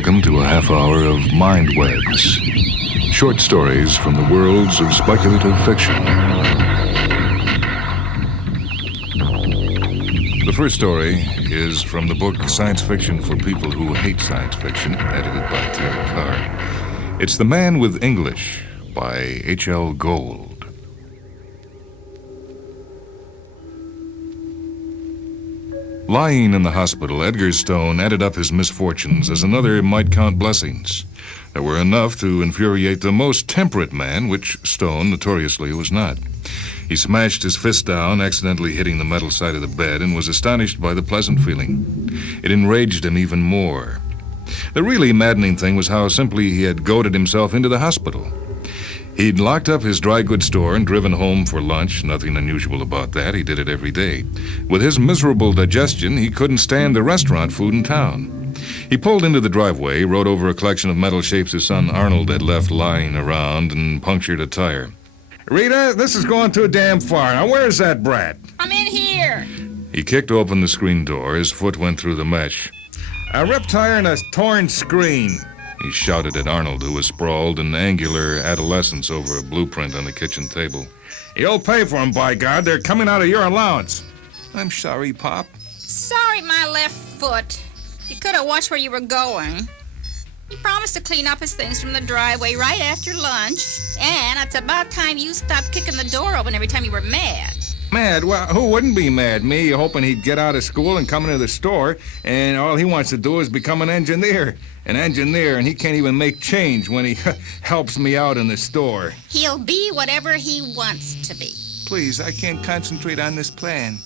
Welcome to a half hour of Mind Webs. Short stories from the worlds of speculative fiction. The first story is from the book Science Fiction for People Who Hate Science Fiction, edited by Terry Carr. It's The Man with English by H.L. Gold. Lying in the hospital, Edgar Stone added up his misfortunes as another might count blessings. There were enough to infuriate the most temperate man, which Stone notoriously was not. He smashed his fist down, accidentally hitting the metal side of the bed, and was astonished by the pleasant feeling. It enraged him even more. The really maddening thing was how simply he had goaded himself into the hospital. He'd locked up his dry goods store and driven home for lunch. Nothing unusual about that. He did it every day. With his miserable digestion, he couldn't stand the restaurant food in town. He pulled into the driveway, rode over a collection of metal shapes his son Arnold had left lying around, and punctured a tire. Rita, this is going too damn far. Now, where's that brat? I'm in here. He kicked open the screen door. His foot went through the mesh. A ripped tire and a torn screen. He shouted at Arnold, who was sprawled in angular adolescence over a blueprint on the kitchen table. You'll pay for them, by God. They're coming out of your allowance. I'm sorry, Pop. Sorry, my left foot. You could have watched where you were going. He promised to clean up his things from the driveway right after lunch. And it's about time you stopped kicking the door open every time you were mad. Mad? Well, who wouldn't be mad? Me hoping he'd get out of school and come into the store, and all he wants to do is become an engineer. An engineer, and he can't even make change when he helps me out in the store. He'll be whatever he wants to be. Please, I can't concentrate on this plan.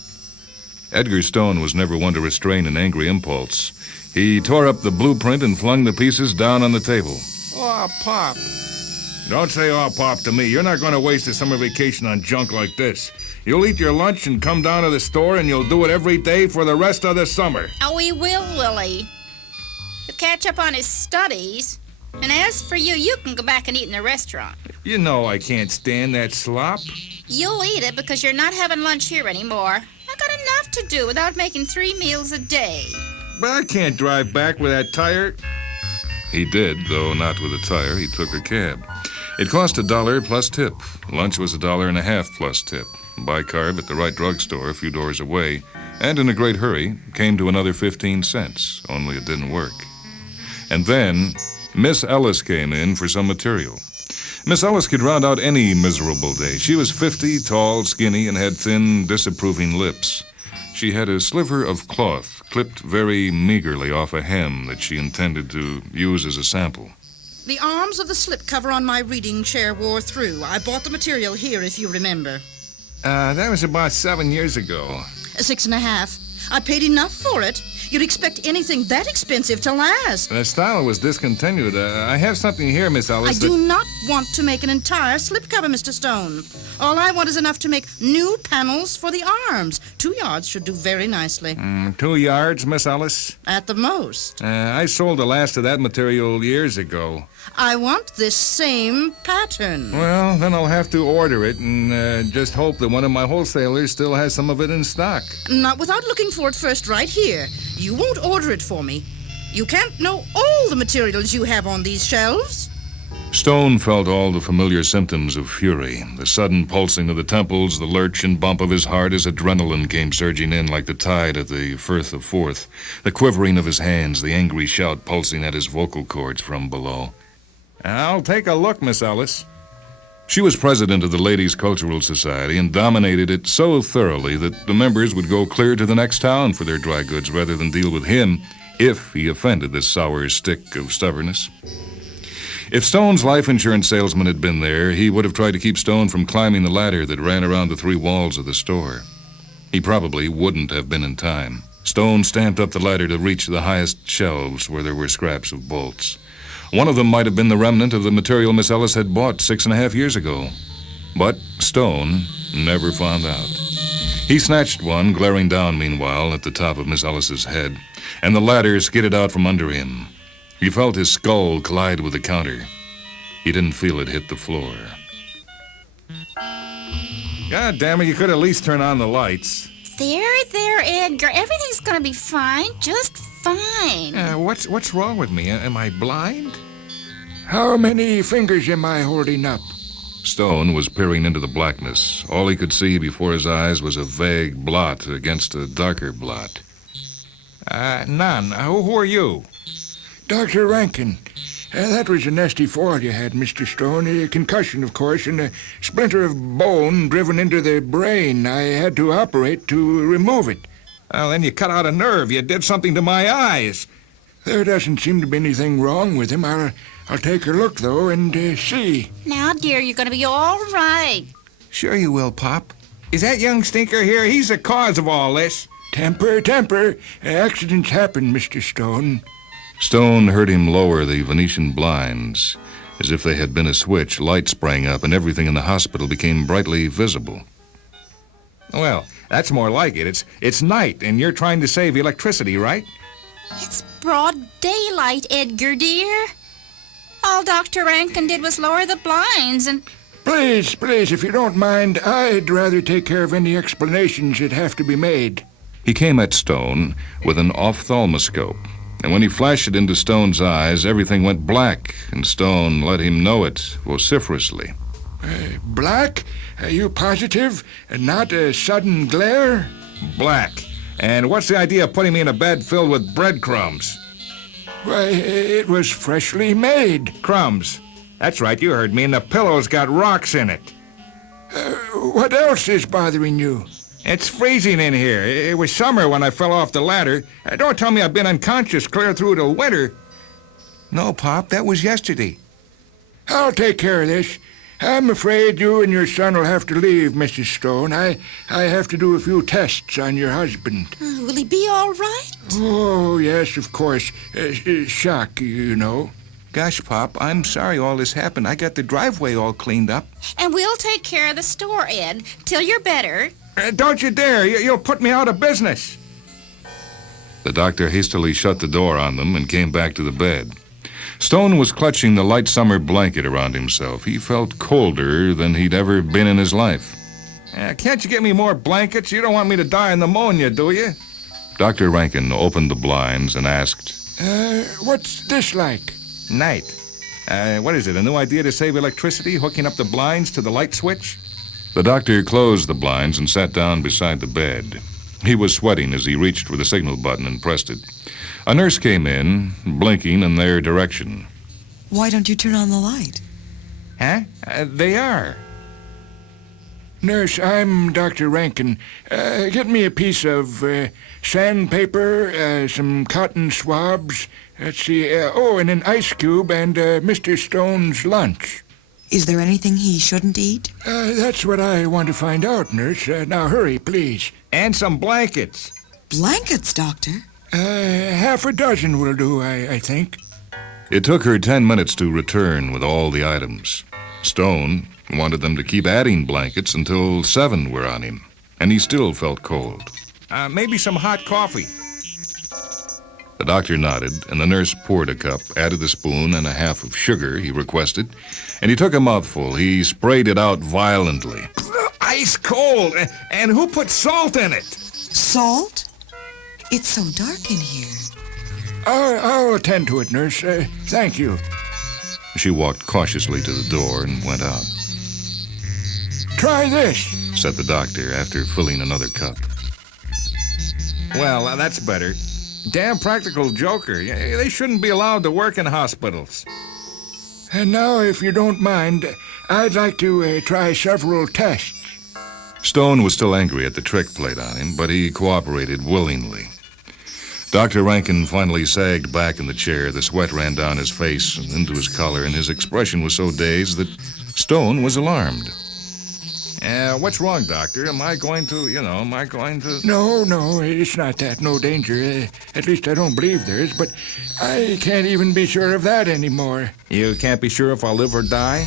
Edgar Stone was never one to restrain an angry impulse. He tore up the blueprint and flung the pieces down on the table. Oh, Pop. Don't say "oh, Pop" to me. You're not going to waste a summer vacation on junk like this. You'll eat your lunch and come down to the store, and you'll do it every day for the rest of the summer. Oh, we will, Willie. He'll catch up on his studies. And as for you, you can go back and eat in the restaurant. You know I can't stand that slop. You'll eat it because you're not having lunch here anymore. I've got enough to do without making 3 meals a day. But I can't drive back with that tire. He did, though not with a tire. He took a cab. It cost $1 plus tip. Lunch was $1.50 plus tip. Bicarb at the right drugstore a few doors away, and in a great hurry, came to another 15 cents, only it didn't work. And then, Miss Ellis came in for some material. Miss Ellis could round out any miserable day. She was 50, tall, skinny, and had thin, disapproving lips. She had a sliver of cloth clipped very meagerly off a hem that she intended to use as a sample. The arms of the slipcover on my reading chair wore through. I bought the material here, if you remember. That was about 7 years ago. 6.5. I paid enough for it. You'd expect anything that expensive to last. The style was discontinued. I have something here, Miss Ellis. I do not want to make an entire slipcover, Mr. Stone. All I want is enough to make new panels for the arms. 2 yards should do very nicely. 2 yards, Miss Ellis? At the most. I sold the last of that material years ago. I want this same pattern. Well, then I'll have to order it and just hope that one of my wholesalers still has some of it in stock. Not without looking for it first right here. You won't order it for me. You can't know all the materials you have on these shelves. Stone felt all the familiar symptoms of fury, the sudden pulsing of the temples, the lurch and bump of his heart as adrenaline came surging in like the tide at the Firth of Forth, the quivering of his hands, the angry shout pulsing at his vocal cords from below. I'll take a look, Miss Ellis. She was president of the Ladies' Cultural Society and dominated it so thoroughly that the members would go clear to the next town for their dry goods rather than deal with him if he offended this sour stick of stubbornness. If Stone's life insurance salesman had been there, he would have tried to keep Stone from climbing the ladder that ran around the 3 walls of the store. He probably wouldn't have been in time. Stone stamped up the ladder to reach the highest shelves where there were scraps of bolts. One of them might have been the remnant of the material Miss Ellis had bought 6.5 years ago. But Stone never found out. He snatched one, glaring down meanwhile at the top of Miss Ellis's head, and the ladder skidded out from under him. He felt his skull collide with the counter. He didn't feel it hit the floor. God damn it, you could at least turn on the lights. There, Edgar. Everything's gonna be fine. Just fine. What's wrong with me? Am I blind? How many fingers am I holding up? Stone was peering into the blackness. All he could see before his eyes was a vague blot against a darker blot. None. Who are you? Dr. Rankin. That was a nasty fall you had, Mr. Stone. A concussion, of course, and a splinter of bone driven into the brain. I had to operate to remove it. Well, then you cut out a nerve. You did something to my eyes. There doesn't seem to be anything wrong with him. I'll take a look, though, and see. Now, dear, you're going to be all right. Sure you will, Pop. Is that young stinker here? He's the cause of all this. Temper. Accidents happen, Mr. Stone. Stone heard him lower the Venetian blinds. As if they had been a switch, light sprang up and everything in the hospital became brightly visible. Well, that's more like it. It's night, and you're trying to save electricity, right? It's broad daylight, Edgar, dear. All Dr. Rankin did was lower the blinds and... Please, if you don't mind, I'd rather take care of any explanations that have to be made. He came at Stone with an ophthalmoscope, and when he flashed it into Stone's eyes, everything went black, and Stone let him know it vociferously. Black? Are you positive? Not a sudden glare? Black. And what's the idea of putting me in a bed filled with breadcrumbs? Why, it was freshly made. Crumbs. That's right, you heard me, and the pillow's got rocks in it. What else is bothering you? It's freezing in here. It was summer when I fell off the ladder. Don't tell me I've been unconscious clear through till winter. No, Pop, that was yesterday. I'll take care of this. I'm afraid you and your son will have to leave, Mrs. Stone. I have to do a few tests on your husband. Will he be all right? Oh, yes, of course. Shock, you know. Gosh, Pop, I'm sorry all this happened. I got the driveway all cleaned up. And we'll take care of the store, Ed, till you're better. Don't you dare. You'll put me out of business. The doctor hastily shut the door on them and came back to the bed. Stone was clutching the light summer blanket around himself. He felt colder than he'd ever been in his life. Can't you get me more blankets? You don't want me to die of pneumonia, do you? Dr. Rankin opened the blinds and asked, What's this like? Night. What is it, a new idea to save electricity, hooking up the blinds to the light switch? The doctor closed the blinds and sat down beside the bed. He was sweating as he reached for the signal button and pressed it. A nurse came in, blinking in their direction. Why don't you turn on the light? Huh? They are. Nurse, I'm Dr. Rankin. Get me a piece of sandpaper, some cotton swabs. Let's see. And an ice cube and Mr. Stone's lunch. Is there anything he shouldn't eat? That's what I want to find out, nurse. Now hurry, please. And some blankets. Blankets, Doctor? Half a dozen will do, I think. It took her 10 minutes to return with all the items. Stone wanted them to keep adding blankets until 7 were on him, and he still felt cold. Maybe some hot coffee. The doctor nodded, and the nurse poured a cup, added a spoon and a half of sugar he requested, and he took a mouthful. He sprayed it out violently. Ice cold! And who put salt in it? Salt? It's so dark in here. I'll attend to it, nurse. Thank you. She walked cautiously to the door and went out. Try this, said the doctor after filling another cup. Well, that's better. Damn practical joker. They shouldn't be allowed to work in hospitals. And now, if you don't mind, I'd like to try several tests. Stone was still angry at the trick played on him, but he cooperated willingly. Dr. Rankin finally sagged back in the chair. The sweat ran down his face and into his collar, and his expression was so dazed that Stone was alarmed. What's wrong, Doctor? Am I going to... No, it's not that. No danger. At least I don't believe there is, but I can't even be sure of that anymore. You can't be sure if I'll live or die?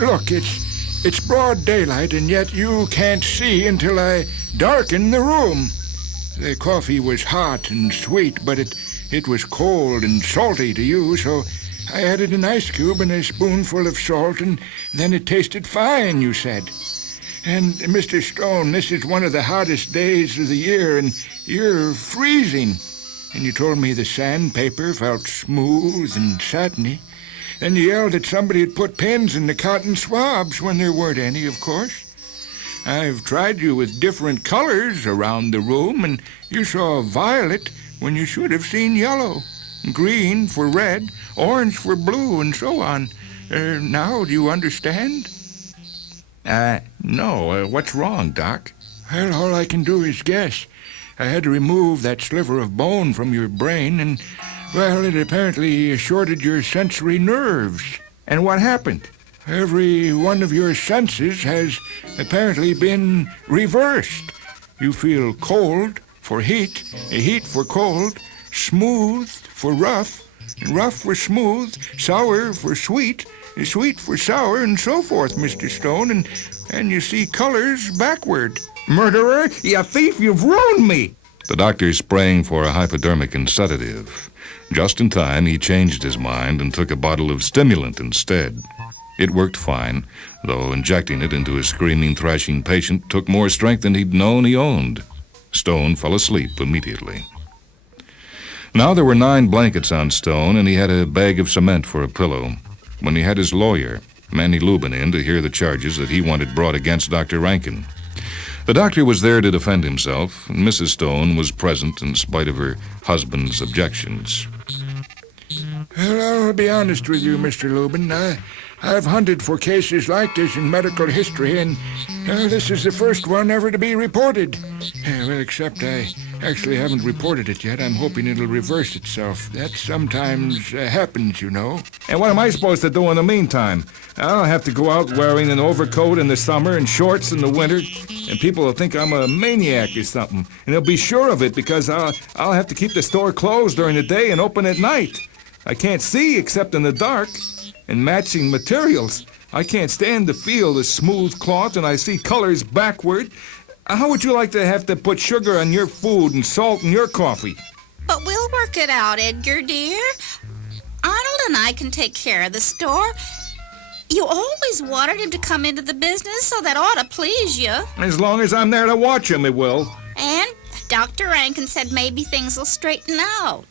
Look, it's broad daylight, and yet you can't see until I darken the room. The coffee was hot and sweet, but it was cold and salty to you, so I added an ice cube and a spoonful of salt, and then it tasted fine, you said. And, Mr. Stone, this is one of the hottest days of the year, and you're freezing. and you told me the sandpaper felt smooth and satiny. Then you yelled that somebody had put pins in the cotton swabs when there weren't any, of course. I've tried you with different colors around the room, and you saw violet when you should have seen yellow, green for red, orange for blue, and so on. Now, do you understand? No. What's wrong, Doc? Well, all I can do is guess. I had to remove that sliver of bone from your brain, and, well, it apparently shorted your sensory nerves. And what happened? Every one of your senses has apparently been reversed. You feel cold for heat, heat for cold, smooth for rough, rough for smooth, sour for sweet, sweet for sour, and so forth, Mr. Stone, and you see colors backward. Murderer! You thief! You've ruined me! The doctor sprang for a hypodermic and sedative. Just in time, he changed his mind and took a bottle of stimulant instead. It worked fine, though injecting it into a screaming, thrashing patient took more strength than he'd known he owned. Stone fell asleep immediately. Now there were 9 blankets on Stone, and he had a bag of cement for a pillow, when he had his lawyer, Manny Lubin, in to hear the charges that he wanted brought against Dr. Rankin. The doctor was there to defend himself, and Mrs. Stone was present in spite of her husband's objections. Well, I'll be honest with you, Mr. Lubin. I've hunted for cases like this in medical history, and this is the first one ever to be reported. Well, except I actually haven't reported it yet. I'm hoping it'll reverse itself. That sometimes happens, you know. And what am I supposed to do in the meantime? I'll have to go out wearing an overcoat in the summer and shorts in the winter, and people will think I'm a maniac or something. And they'll be sure of it because I'll have to keep the store closed during the day and open at night. I can't see except in the dark. And matching materials. I can't stand to feel the smooth cloth, and I see colors backward. How would you like to have to put sugar on your food and salt in your coffee? But we'll work it out, Edgar, dear. Arnold and I can take care of the store. You always wanted him to come into the business, so that ought to please you. As long as I'm there to watch him, it will. And Dr. Rankin said maybe things will straighten out.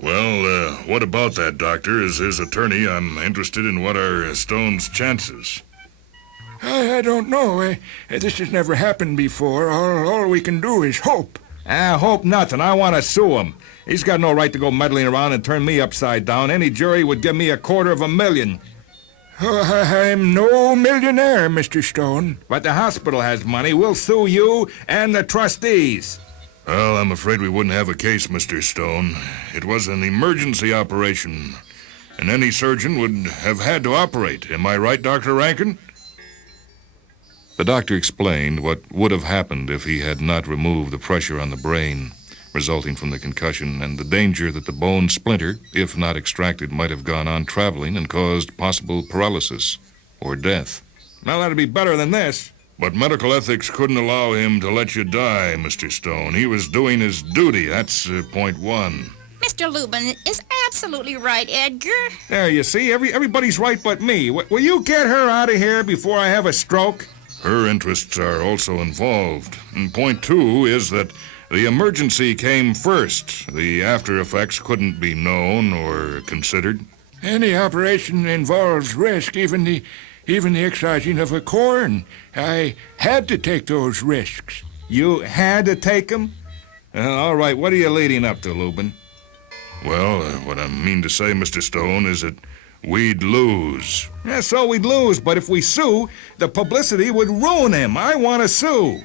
Well, what about that, Doctor? As his attorney, I'm interested in what are Stone's chances. I don't know. This has never happened before. All we can do is hope. Hope nothing. I want to sue him. He's got no right to go meddling around and turn me upside down. Any jury would give me $250,000. Oh, I'm no millionaire, Mr. Stone. But the hospital has money. We'll sue you and the trustees. Well, I'm afraid we wouldn't have a case, Mr. Stone. It was an emergency operation, and any surgeon would have had to operate. Am I right, Dr. Rankin? The doctor explained what would have happened if he had not removed the pressure on the brain resulting from the concussion, and the danger that the bone splinter, if not extracted, might have gone on traveling and caused possible paralysis or death. Well, that'd be better than this. But medical ethics couldn't allow him to let you die, Mr. Stone. He was doing his duty. That's point 1. Mr. Lubin is absolutely right, Edgar. There, you see, everybody's right but me. Will you get her out of here before I have a stroke? Her interests are also involved. And point 2 is that the emergency came first. The after effects couldn't be known or considered. Any operation involves risk, even the excising of a corn. I had to take those risks. You had to take them? All right, what are you leading up to, Lubin? Well, what I mean to say, Mr. Stone, is that we'd lose. Yeah, so we'd lose, but if we sue, the publicity would ruin him. I want to sue.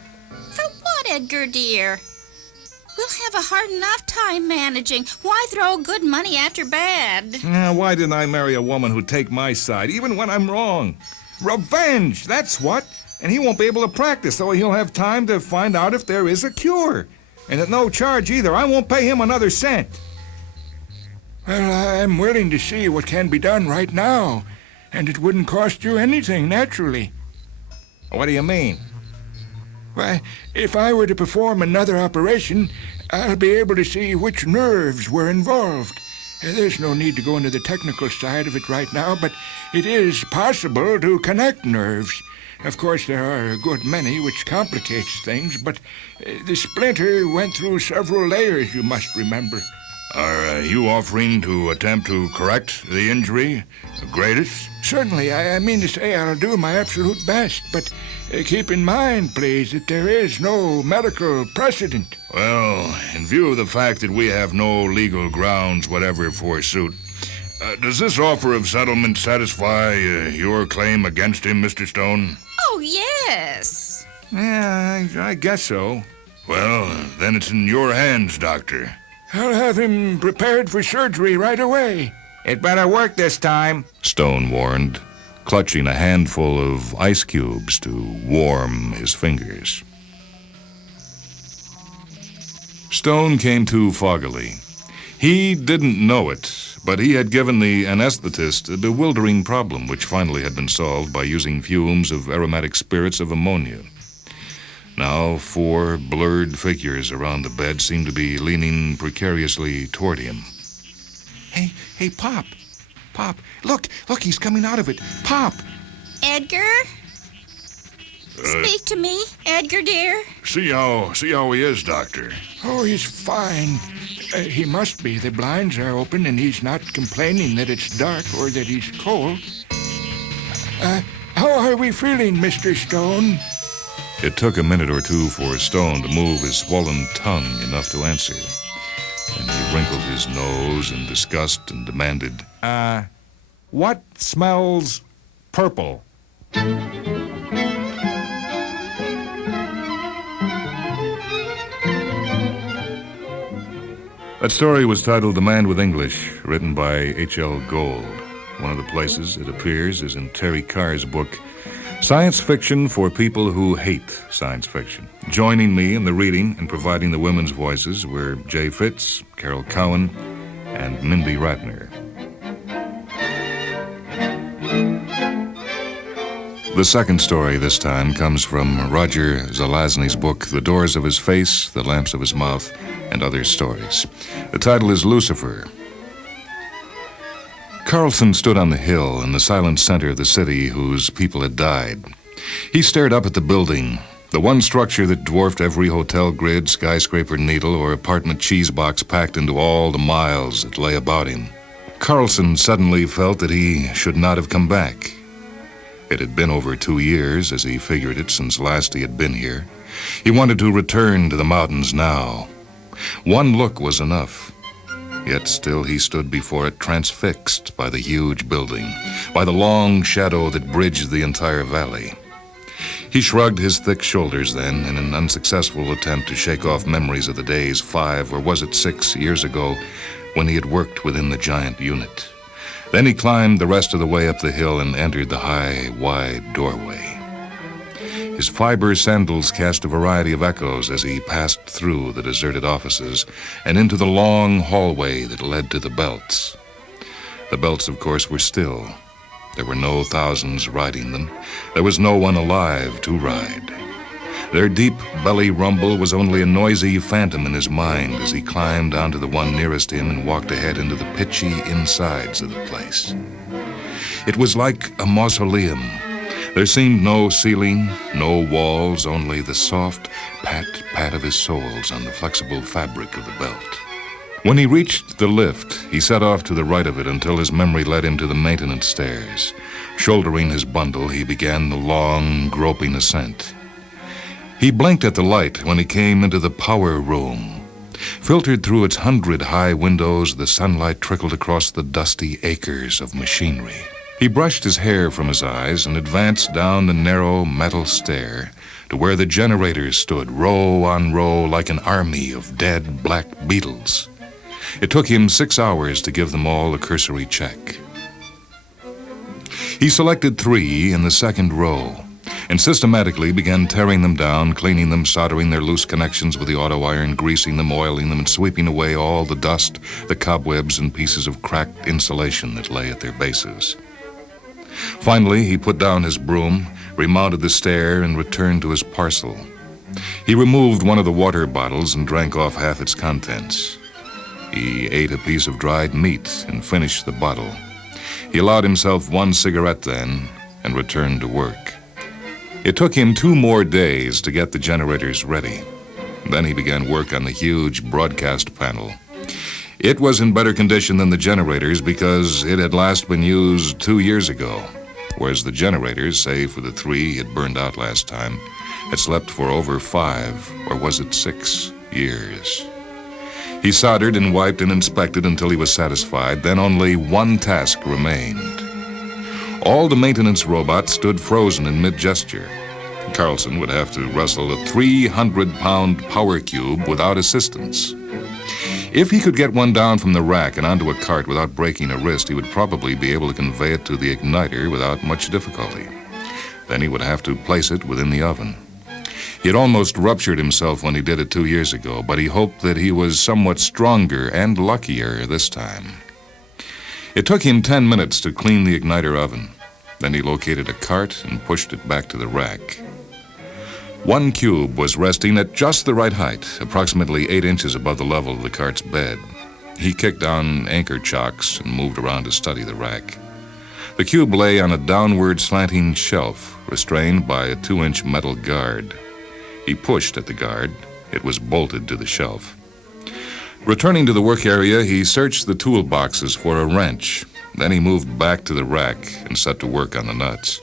For what, Edgar, dear? We'll have a hard enough time managing. Why throw good money after bad? Why didn't I marry a woman who'd take my side, even when I'm wrong? Revenge, that's what. And he won't be able to practice, so he'll have time to find out if there is a cure. And at no charge either. I won't pay him another cent. Well, I'm willing to see what can be done right now. And it wouldn't cost you anything, naturally. What do you mean? Why, if I were to perform another operation, I'll be able to see which nerves were involved. There's no need to go into the technical side of it right now, but it is possible to connect nerves. Of course, there are a good many, which complicates things, but the splinter went through several layers, you must remember. Are you offering to attempt to correct the injury, Greatest? Certainly, I mean to say I'll do my absolute best, but keep in mind, please, that there is no medical precedent. Well, in view of the fact that we have no legal grounds whatever for suit, does this offer of settlement satisfy your claim against him, Mr. Stone? Oh, yes. Yeah, I guess so. Well, then it's in your hands, Doctor. I'll have him prepared for surgery right away. It better work this time. Stone warned, clutching a handful of ice cubes to warm his fingers. Stone came to foggily. He didn't know it, but he had given the anesthetist a bewildering problem which finally had been solved by using fumes of aromatic spirits of ammonia. Now 4 blurred figures around the bed seemed to be leaning precariously toward him. Hey, Pop. Pop, look, he's coming out of it. Pop! Edgar? Speak to me, Edgar, dear. See how he is, Doctor. Oh, he's fine. He must be. The blinds are open, and he's not complaining that it's dark or that he's cold. How are we feeling, Mr. Stone? It took a minute or two for Stone to move his swollen tongue enough to answer. And he wrinkled his nose in disgust and demanded, What smells purple? That story was titled The Man with English, written by H.L. Gold. One of the places it appears is in Terry Carr's book, Science Fiction for People Who Hate Science Fiction. Joining me in the reading and providing the women's voices were Jay Fitz, Carol Cowan, and Mindy Ratner. The second story this time comes from Roger Zelazny's book, The Doors of His Face, The Lamps of His Mouth, and Other Stories. The title is Lucifer. Carlson stood on the hill in the silent center of the city whose people had died. He stared up at the building, the one structure that dwarfed every hotel grid, skyscraper needle, or apartment cheese box packed into all the miles that lay about him. Carlson suddenly felt that he should not have come back. It had been over 2 years, as he figured it, since last he had been here. He wanted to return to the mountains now. One look was enough. Yet still he stood before it, transfixed by the huge building, by the long shadow that bridged the entire valley. He shrugged his thick shoulders then in an unsuccessful attempt to shake off memories of the days 5, or was it 6 years ago, when he had worked within the giant unit. Then he climbed the rest of the way up the hill and entered the high, wide doorway. His fiber sandals cast a variety of echoes as he passed through the deserted offices and into the long hallway that led to the belts. The belts, of course, were still. There were no thousands riding them. There was no one alive to ride. Their deep belly rumble was only a noisy phantom in his mind as he climbed onto the one nearest him and walked ahead into the pitchy insides of the place. It was like a mausoleum. There seemed no ceiling, no walls, only the soft pat-pat of his soles on the flexible fabric of the belt. When he reached the lift, he set off to the right of it until his memory led him to the maintenance stairs. Shouldering his bundle, he began the long, groping ascent. He blinked at the light when he came into the power room. Filtered through its 100 high windows, the sunlight trickled across the dusty acres of machinery. He brushed his hair from his eyes and advanced down the narrow metal stair to where the generators stood, row on row, like an army of dead black beetles. It took him 6 hours to give them all a cursory check. He selected 3 in the second row and systematically began tearing them down, cleaning them, soldering their loose connections with the auto iron, greasing them, oiling them, and sweeping away all the dust, the cobwebs, and pieces of cracked insulation that lay at their bases. Finally, he put down his broom, remounted the stair, and returned to his parcel. He removed one of the water bottles and drank off half its contents. He ate a piece of dried meat and finished the bottle. He allowed himself 1 cigarette then and returned to work. It took him 2 more days to get the generators ready. Then he began work on the huge broadcast panel. It was in better condition than the generators because it had last been used 2 years ago, whereas the generators, save for the 3 it burned out last time, had slept for over 5, or was it 6 years. He soldered and wiped and inspected until he was satisfied. Then only one task remained. All the maintenance robots stood frozen in mid-gesture. Carlson would have to wrestle a 300-pound power cube without assistance. If he could get one down from the rack and onto a cart without breaking a wrist, he would probably be able to convey it to the igniter without much difficulty. Then he would have to place it within the oven. He had almost ruptured himself when he did it 2 years ago, but he hoped that he was somewhat stronger and luckier this time. It took him 10 minutes to clean the igniter oven. Then he located a cart and pushed it back to the rack. One cube was resting at just the right height, approximately 8 inches above the level of the cart's bed. He kicked down anchor chocks and moved around to study the rack. The cube lay on a downward slanting shelf, restrained by a 2-inch metal guard. He pushed at the guard. It was bolted to the shelf. Returning to the work area, he searched the toolboxes for a wrench. Then he moved back to the rack and set to work on the nuts.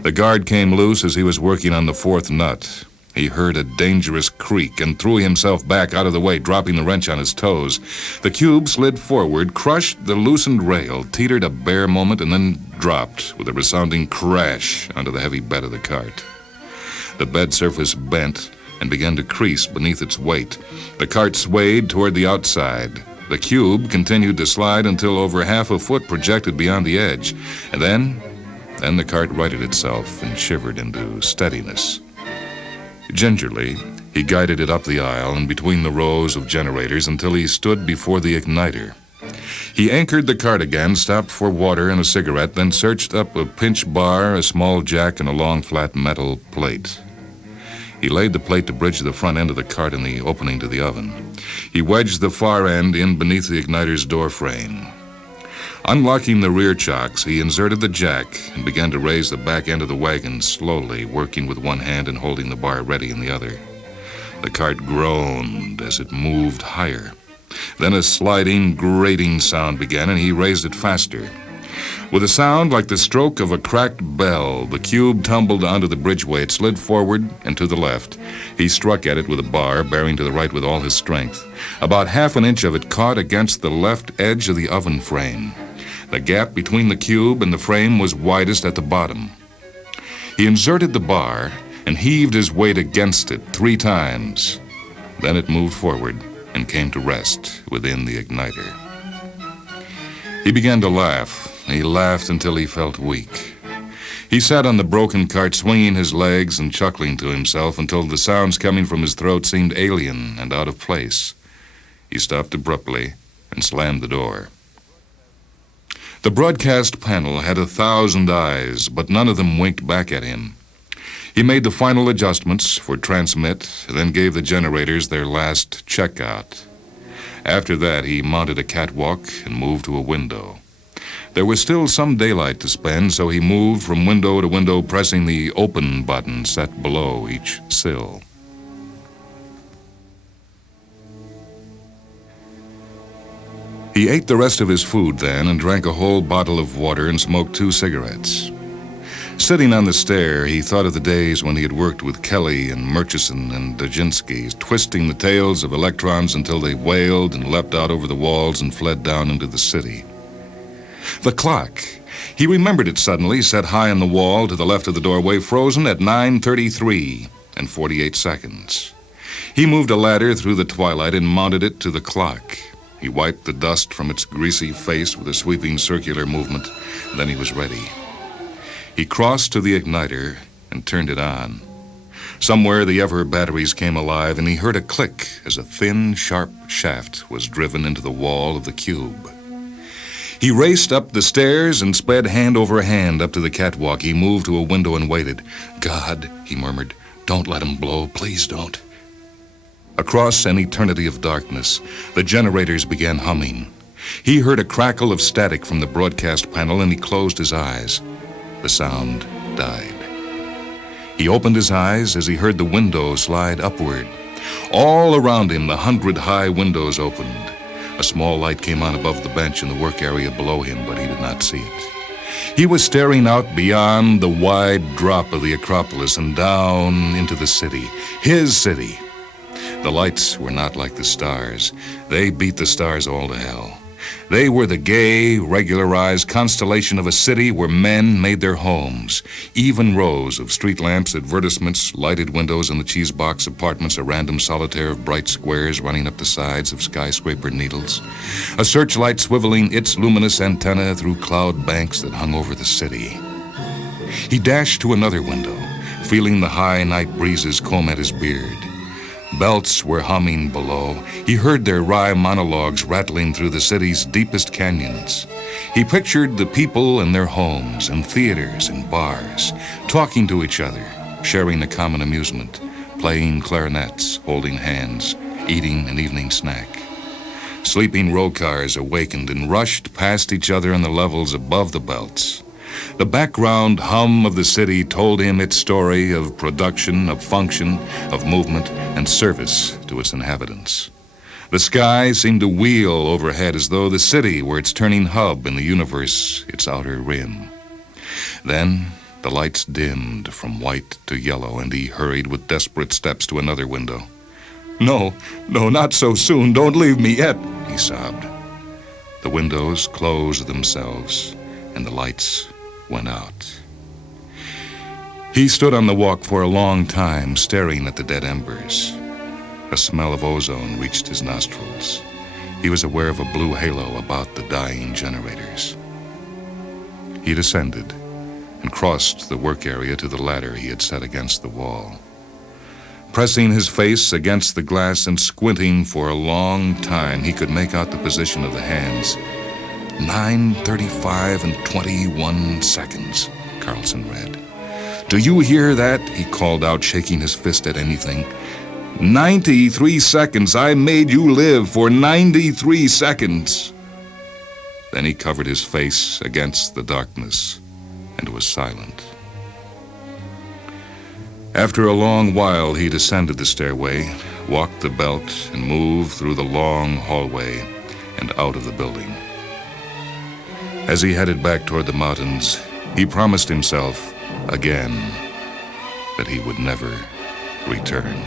The guard came loose as he was working on the 4th nut. He heard a dangerous creak and threw himself back out of the way, dropping the wrench on his toes. The cube slid forward, crushed the loosened rail, teetered a bare moment, and then dropped with a resounding crash onto the heavy bed of the cart. The bed surface bent and began to crease beneath its weight. The cart swayed toward the outside. The cube continued to slide until over half a foot projected beyond the edge. And then the cart righted itself and shivered into steadiness. Gingerly, he guided it up the aisle and between the rows of generators until he stood before the igniter. He anchored the cart again, stopped for water and a cigarette, then searched up a pinch bar, a small jack, and a long flat metal plate. He laid the plate to bridge the front end of the cart in the opening to the oven. He wedged the far end in beneath the igniter's door frame. Unlocking the rear chocks, he inserted the jack and began to raise the back end of the wagon slowly, working with one hand and holding the bar ready in the other. The cart groaned as it moved higher. Then a sliding, grating sound began, and he raised it faster. With a sound like the stroke of a cracked bell, the cube tumbled onto the bridgeway. It slid forward and to the left. He struck at it with a bar, bearing to the right with all his strength. About half an inch of it caught against the left edge of the oven frame. The gap between the cube and the frame was widest at the bottom. He inserted the bar and heaved his weight against it 3 times. Then it moved forward and came to rest within the igniter. He began to laugh. He laughed until he felt weak. He sat on the broken cart, swinging his legs and chuckling to himself until the sounds coming from his throat seemed alien and out of place. He stopped abruptly and slammed the door. The broadcast panel had 1,000 eyes, but none of them winked back at him. He made the final adjustments for transmit, then gave the generators their last checkout. After that, he mounted a catwalk and moved to a window. There was still some daylight to spend, so he moved from window to window, pressing the open button set below each sill. He ate the rest of his food then and drank a whole bottle of water and smoked 2 cigarettes. Sitting on the stair, he thought of the days when he had worked with Kelly and Murchison and Dajinski, twisting the tails of electrons until they wailed and leapt out over the walls and fled down into the city. The clock. He remembered it suddenly, set high on the wall to the left of the doorway, frozen at 9:33 and 48 seconds. He moved a ladder through the twilight and mounted it to the clock. He wiped the dust from its greasy face with a sweeping circular movement. Then he was ready. He crossed to the igniter and turned it on. Somewhere the ever batteries came alive, and he heard a click as a thin, sharp shaft was driven into the wall of the cube. He raced up the stairs and sped hand over hand up to the catwalk. He moved to a window and waited. "God," he murmured, "don't let him blow. Please don't." Across an eternity of darkness, the generators began humming. He heard a crackle of static from the broadcast panel, and he closed his eyes. The sound died. He opened his eyes as he heard the window slide upward. All around him, the 100 high windows opened. A small light came on above the bench in the work area below him, but he did not see it. He was staring out beyond the wide drop of the Acropolis and down into the city, his city. The lights were not like the stars. They beat the stars all to hell. They were the gay, regularized constellation of a city where men made their homes. Even rows of street lamps, advertisements, lighted windows in the cheese box apartments, a random solitaire of bright squares running up the sides of skyscraper needles. A searchlight swiveling its luminous antenna through cloud banks that hung over the city. He dashed to another window, feeling the high night breezes comb at his beard. Belts were humming below. He heard their wry monologues rattling through the city's deepest canyons. He pictured the people in their homes and theaters and bars, talking to each other, sharing a common amusement, playing clarinets, holding hands, eating an evening snack. Sleeping row cars awakened and rushed past each other on the levels above the belts. The background hum of the city told him its story of production, of function, of movement, and service to its inhabitants. The sky seemed to wheel overhead as though the city were its turning hub in the universe, its outer rim. Then the lights dimmed from white to yellow, and he hurried with desperate steps to another window. No, not so soon. Don't leave me yet, he sobbed. The windows closed themselves, and the lights went out. He stood on the walk for a long time, staring at the dead embers. A smell of ozone reached his nostrils. He was aware of a blue halo about the dying generators. He descended and crossed the work area to the ladder he had set against the wall. Pressing his face against the glass and squinting for a long time, he could make out the position of the hands. 9:35 and 21 seconds, Carlson read. Do you hear that? He called out, shaking his fist at anything. 93 seconds. I made you live for 93 seconds. Then he covered his face against the darkness and was silent. After a long while, he descended the stairway, walked the belt, and moved through the long hallway and out of the building. As he headed back toward the mountains, he promised himself again that he would never return.